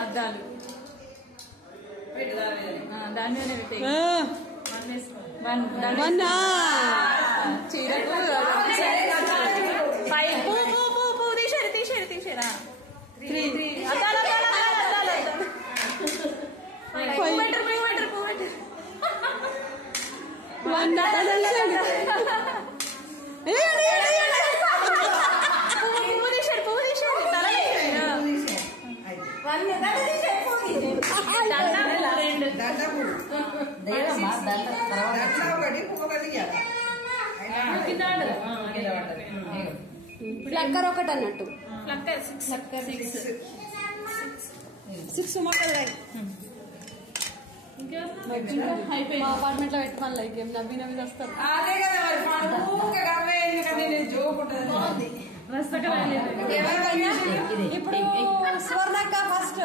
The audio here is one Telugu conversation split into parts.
అద్దాలు దాని మీద చీరకు తీసేరా ఫ్లక్కర్ ఒకటి అన్నట్టు సిక్స్ అపార్ట్మెంట్ లో పెట్టుకోవాలి లైక్ ఏం నవ్వి నవ్వి వస్తారు. ఇప్పుడు స్వర్ణక్క ఫస్ట్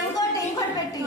ఇంకోటి పెట్టి